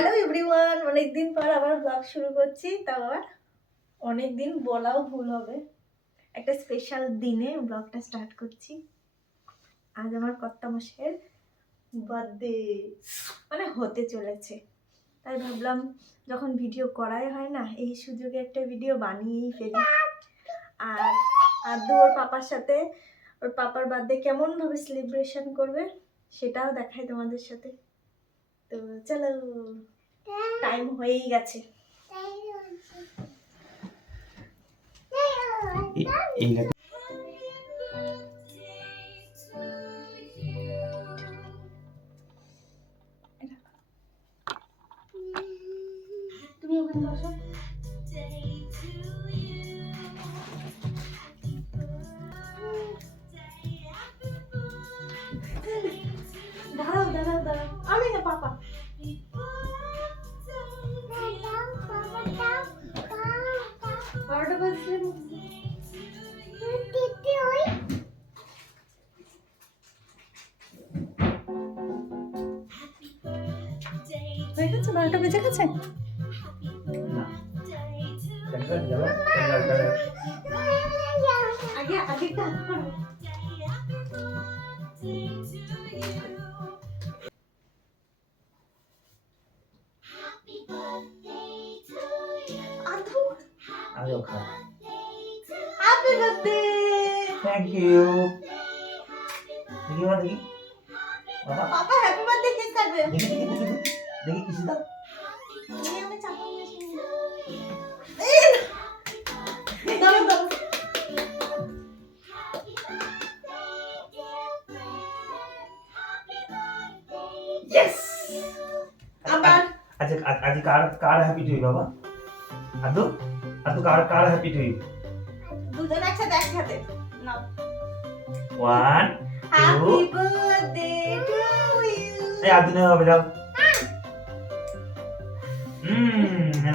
Hello everyone অনেকদিন পর আবার ব্লগ শুরু করছি, তাও আবার অনেকদিন বলাও ভুল হবে। একটা স্পেশাল দিনে ব্লগটা স্টার্ট করছি। আজ আমার কর্তামশের বার্থডে মানে হতে চলেছে। তাই ভাবলাম, যখন ভিডিও করাই হয় না, এই সুযোগে একটা ভিডিও বানিয়েই ফেলি। আর আদু ওর পাপার সাথে, ওর পাপার বার্থডে কেমনভাবে সেলিব্রেশন করবে, সেটাও দেখাই তোমাদের সাথে। তো চলো টাইম হয়েই গেছে। তুমি ওখানে বসো। দাঁড়াও দাঁড়াও। গেছে বারোটা বেজে গেছে? আগে আগেরটা হাত করো। আধু আরও খা হ্যাপি বার্থডে থ্যাংক ইউ দেখি। বাবা। হ্যাপি বার্থডে কেক কাটবে। দেখি দেখি দেখি দেখি। দেখি কিসি দাও আজ কার কার হ্যাপি টু বাবা? আদু? আদু কার কার হ্যাপি টু দুজন একসাথে একসাথে। নাও। One happy birthday to you এই আদু নেওয়া হবে যাও। হুম হ্যাঁ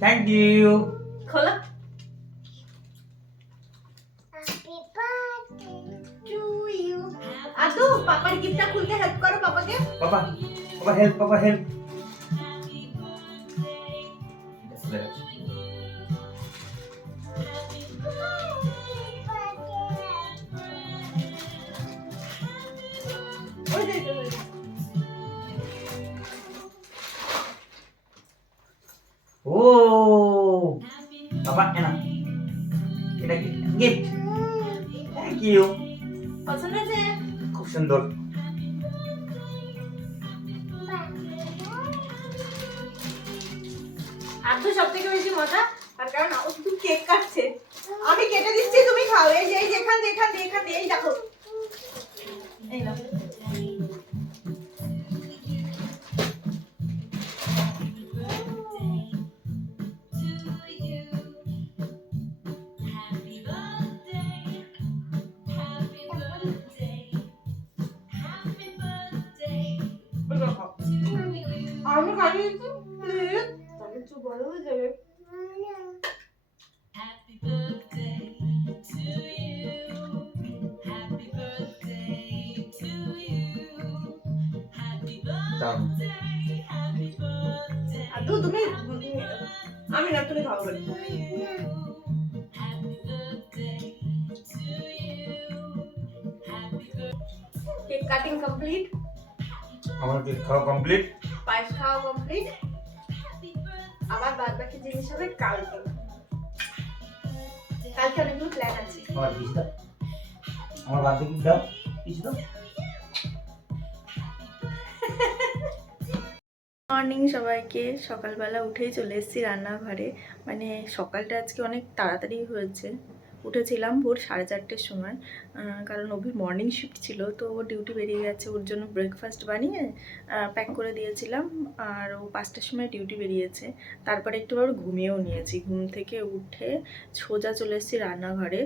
থ্যাংক ইউ খোলো টু ইউ আদু পাপার গিফটটা খুলতে হেল্প করো পাপাকে বাবা বাবা হেল্প বাবা হেল্প ইউ পছন্দ হয়েছে খুব সুন্দর। আদু সব থেকে বেশি মজা? আর কারণ ও শুধু কেক কাটছে আমি কেটে দিচ্ছি তুমি খাও। এই যে এই যে এখান দিয়ে এখান দিয়ে এখান দিয়ে এই দেখো। দারুণ তুমি আমি না তুমি খাও বলে। Happy birthday to you. Cutting complete আমার কেক খাওয়া কমপ্লিট পায়েস খাওয়া কমপ্লিট আবার বাদ বাকি জিনিস হবে কালকে। কালকে অনেকগুলো প্ল্যান আছে। আমার দাও আমার বাদ দিয়ে দাও পিস দাও মর্নিং সবাইকে। সকালবেলা উঠেই চলে এসেছি রান্নাঘরে। মানে সকালটা আজকে অনেক তাড়াতাড়ি হয়েছে। উঠেছিলাম ভোর সাড়ে চারটের সময়। কারণ অভির মর্নিং শিফট ছিল, তো ও ডিউটি বেরিয়ে গেছে, ওর জন্য ব্রেকফাস্ট বানিয়ে প্যাক করে দিয়েছিলাম, আর ও পাঁচটার সময় ডিউটি বেরিয়েছে। তারপরে একটু আবার ঘুমিয়েও নিয়েছি, ঘুম থেকে উঠে সোজা চলে এসেছি রান্নাঘরে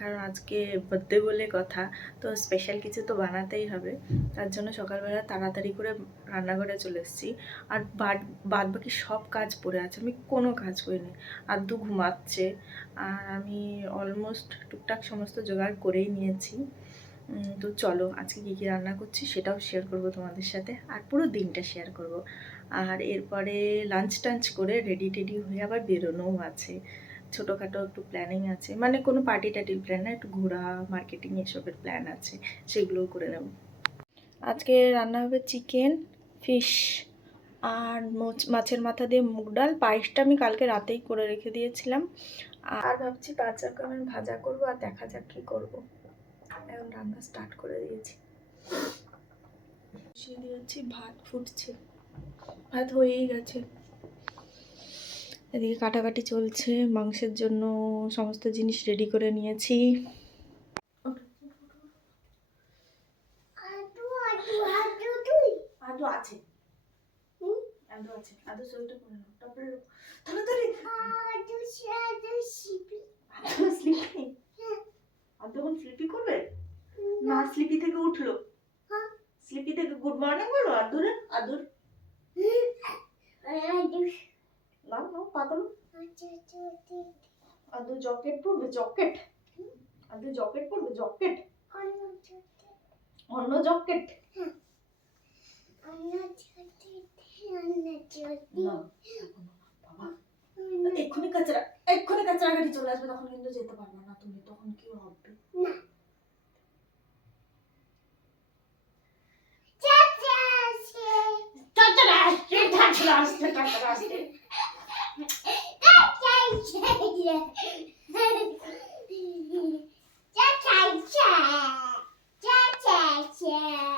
কারণ আজকে বার্থডে বলে কথা, তো স্পেশাল কিছু তো বানাতেই হবে। তার জন্য সকালবেলা তাড়াতাড়ি করে রান্নাঘরে চলে এসেছি। আর বাদ বাদ বাকি সব কাজ পড়ে আছে, আমি কোনো কাজ করিনি। আদ্দু ঘুমাচ্ছে, আর আমি অলমোস্ট টুকটাক সমস্ত জোগাড় করেই নিয়েছি। তো চলো, আজকে কী কী রান্না করছি সেটাও শেয়ার করব তোমাদের সাথে আর পুরো দিনটা শেয়ার করব। আর এরপরে লাঞ্চ টাঞ্চ করে রেডি টেডি হয়ে আবার বেরোনোও আছে। ছোটোখাটো একটু প্ল্যানিং আছে। মানে কোনো পার্টি টার্টির প্ল্যান না, একটু ঘোরা মার্কেটিং এসবের প্ল্যান আছে, সেগুলোও করে নেব। আজকে রান্না হবে চিকেন ফিশ আর মাছের মাথা দিয়ে মুগ ডাল। পায়েসটা আমি কালকে রাতেই করে রেখে দিয়েছিলাম। আর ভাবছি পাঁচ কামের ভাজা করব আর দেখা যাক কী করব। এখন রান্না স্টার্ট করে দিয়েছি। বসিয়ে দিয়েছি ভাত ফুটছে। ভাত হয়েই গেছে। এদিকে কাটাকাটি চলছে মাংসের জন্য সমস্ত জিনিস রেডি করে নিয়েছি। আদু আছে। আদু আছে। আদু শরীরটা করে নাও তারপরে তাড়াতাড়ি। আদু স্লিপি আদু এখন স্লিপি করবে? না স্লিপি থেকে উঠল। স্লিপি থেকে গুড মর্নিং বলো আদুরে আদুর পাতলো। আদু জ্যাকেট পরবে জ্যাকেট অন্য না বাবা, এক্ষুনি কাচরা এক্ষুনি কাচরা গাড়ি চলে আসবে, তখন কিন্তু যেতে পারবে না তুমি, তখন কি হবে? চাচরা আসছে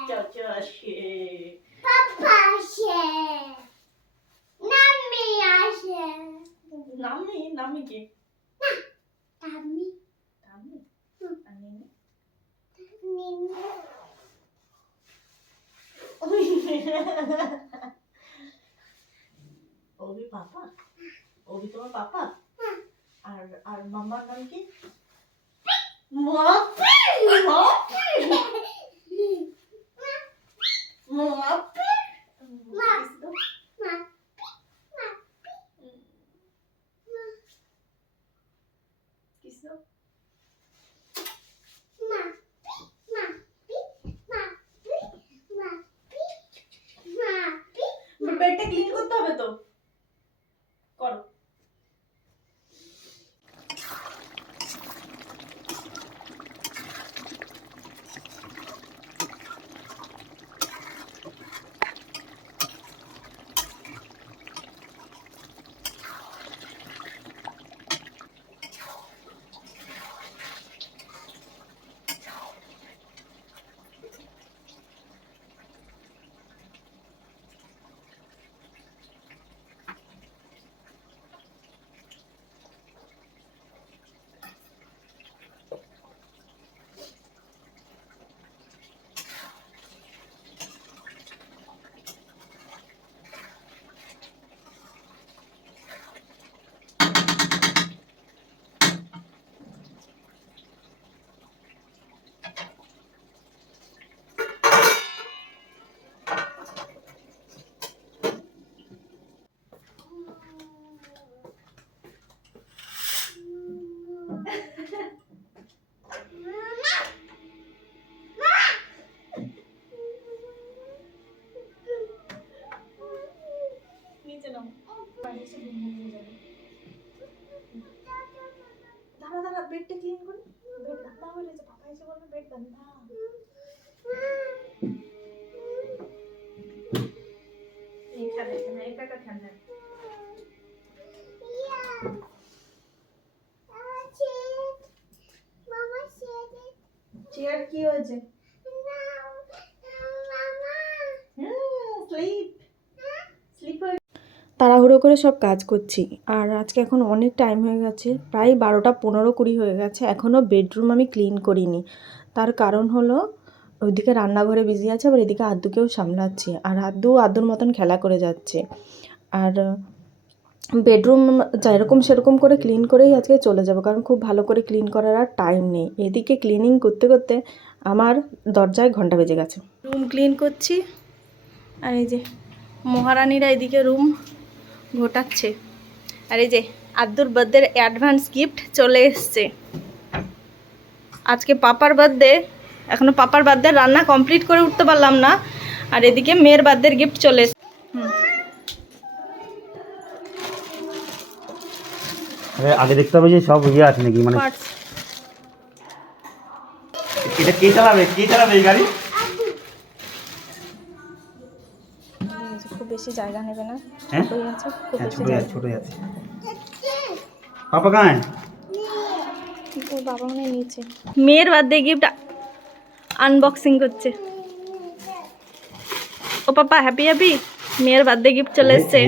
চাচরা আসছে চাচা আসছে নামি নামি কি নামি আমি ওবি পাপা? অভি তোমার পাপা? আর আর মাম্মার নাম কি? মাপি মাপি মাপি দাঁড়া দাঁড়া বেডটা ক্লিন করি। বেড পাপা এসে বলবে বেড চেয়ার কি হয়েছে? তাড়াহুড়ো করে সব কাজ করছি। আর আজকে এখন অনেক টাইম হয়ে গেছে, প্রায় বারোটা পনেরো কুড়ি হয়ে গেছে এখনও বেডরুম আমি ক্লিন করিনি। তার কারণ হলো, ওইদিকে রান্নাঘরে বিজি আছে, আবার এদিকে আদ্দুকেও সামলাচ্ছি। আর আদ্দু আদ্দুর মতন খেলা করে যাচ্ছে। আর বেডরুম যেরকম সেরকম করে ক্লিন করেই আজকে চলে যাব, কারণ খুব ভালো করে ক্লিন করার আর টাইম নেই। এদিকে ক্লিনিং করতে করতে আমার দরজায় ঘণ্টা বেজে গেছে। রুম ক্লিন করছি। আর এই যে মহারানীরা এদিকে রুম ঘোটাচ্ছে। আর এই যে আব্দুর বার্থডের অ্যাডভান্স গিফট চলে এসছে। আজকে পাপার বার্থডে এখনও পাপার বার্থডে রান্না কমপ্লিট করে উঠতে পারলাম না। আর এদিকে মেয়ের বার্থডের গিফট চলে এসছে। আগে দেখতে হবে যে সব ইয়ে আছে নাকি মানে এটা কে চালাবে? কে চালাবে এই গাড়ি? বেশি জায়গা নেবে না। হ্যাঁ? ছোটই আছে খুব হ্যাঁ বেশি ছোট আছে পাপা কায় ওর বাবা মনে নিচে মেয়ের বার্থডে গিফট আনবক্সিং করছে। ও পাপা হ্যাপি হ্যাপি মেয়ের বার্থডে গিফট চলে এসছে।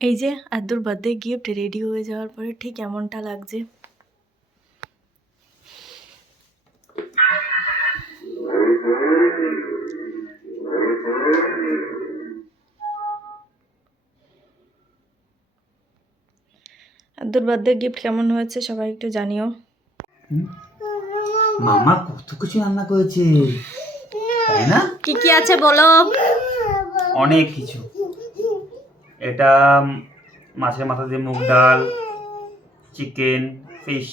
এই যে আদ্দুর বার্থডে গিফট রেডি হয়ে যাওয়ার পরে ঠিক এমনটা লাগছে। আদ্দুর বার্থডে গিফট কেমন হয়েছে সবাই একটু জানিও। মামা কত কিছু রান্না করেছে। তাই না? কি কি আছে বলো। অনেক কিছু। এটা মাছের মাথা দিয়ে মুগ ডাল চিকেন ফিশ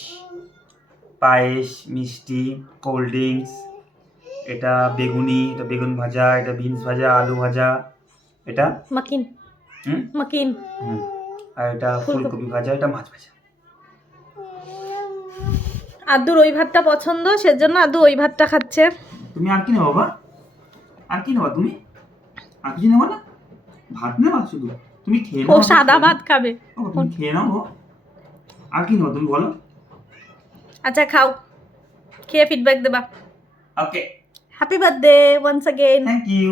পায়েস মিষ্টি কোল্ড ড্রিঙ্কস এটা বেগুনি এটা বেগুন ভাজা এটা বিনস ভাজা আলু ভাজা এটা? মাকিন হুম? মাকিন হুম। আর এটা ফুলকপি ভাজা এটা মাছ ভাজা আদ্দুর ওই ভাতটা পছন্দ সেজন্য আদ্দু ওই ভাতটা খাচ্ছে তুমি আর কি নেবো বাবা আর কি নেবা তুমি আর কিছু নেবো না ভাত নেবা শুধু তুমি খেয়ে ও নাও সাদা ভাত খাবে ও, তুমি খেয়ে নাও গো। আর কি নেবো তুমি বলো আচ্ছা খাও খেয়ে ফিডব্যাক দেবা okay happy birthday once again thank you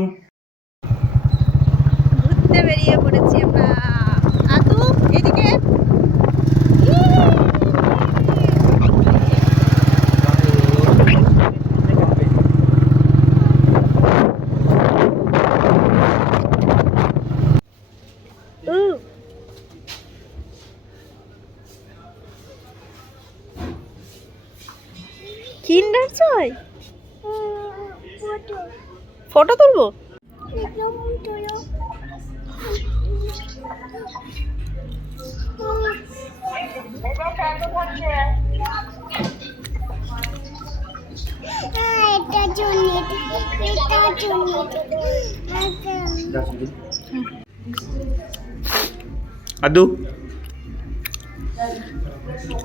Kinder Joy photo তুলবো? এটা আদু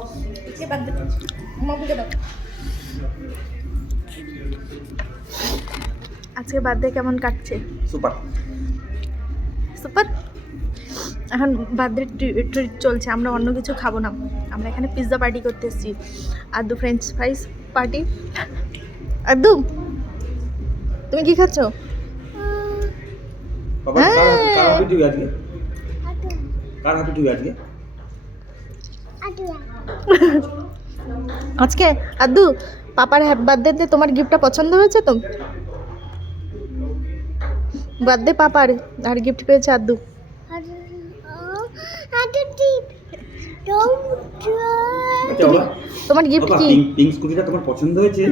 আজকে বার্থডে কেমন কাটছে? সুপার। সুপার? এখন বার্থডে ট্রিট চলছে আমরা অন্য কিছু খাব না। আমরা এখানে পিৎজা পার্টি করতে এসেছি। আর দু ফ্রেঞ্চ ফ্রাইস পার্টি আদু তুমি কি খাচ্ছ? কার happy- কার আজকে? কার হ্যাপি তুই আজকে? আজকে আদু পাপার বার্থডেতে তোমার গিফটটা পছন্দ হয়েছে তো? বার্থডে পাপার আর গিফট পেয়েছে আদু। আদু তোমার গিফট কি? পিঙ্ক পিঙ্ক স্কুটিটা তোমার পছন্দ হয়েছে?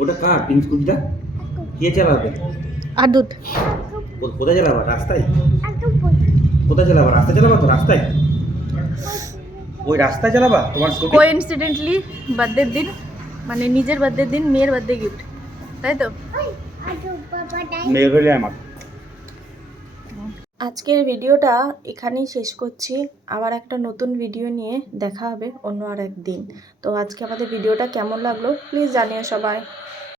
ওটা কার? পিঙ্ক স্কুটিটা কে চালাবে? আদুত। কোথায় চালাবা? রাস্তায়? কোথায় চালাবা? রাস্তায় চালাবা তো? রাস্তায়? ওই রাস্তায় চালাবা? তোমার স্কুটি কোইন্সিডেন্টলি বার্থডের দিন মানে নিজের বার্থডের দিন মেয়ের বার্থডে গিফট তাই তো? আদু বাবা ডাই মেয়ে গেলে আমার। আজকের ভিডিওটা এখানেই শেষ করছি। আবার একটা নতুন ভিডিও নিয়ে দেখা হবে অন্য আর একদিন তো আজকে আমাদের ভিডিওটা কেমন লাগল প্লিজ জানিও সবাই।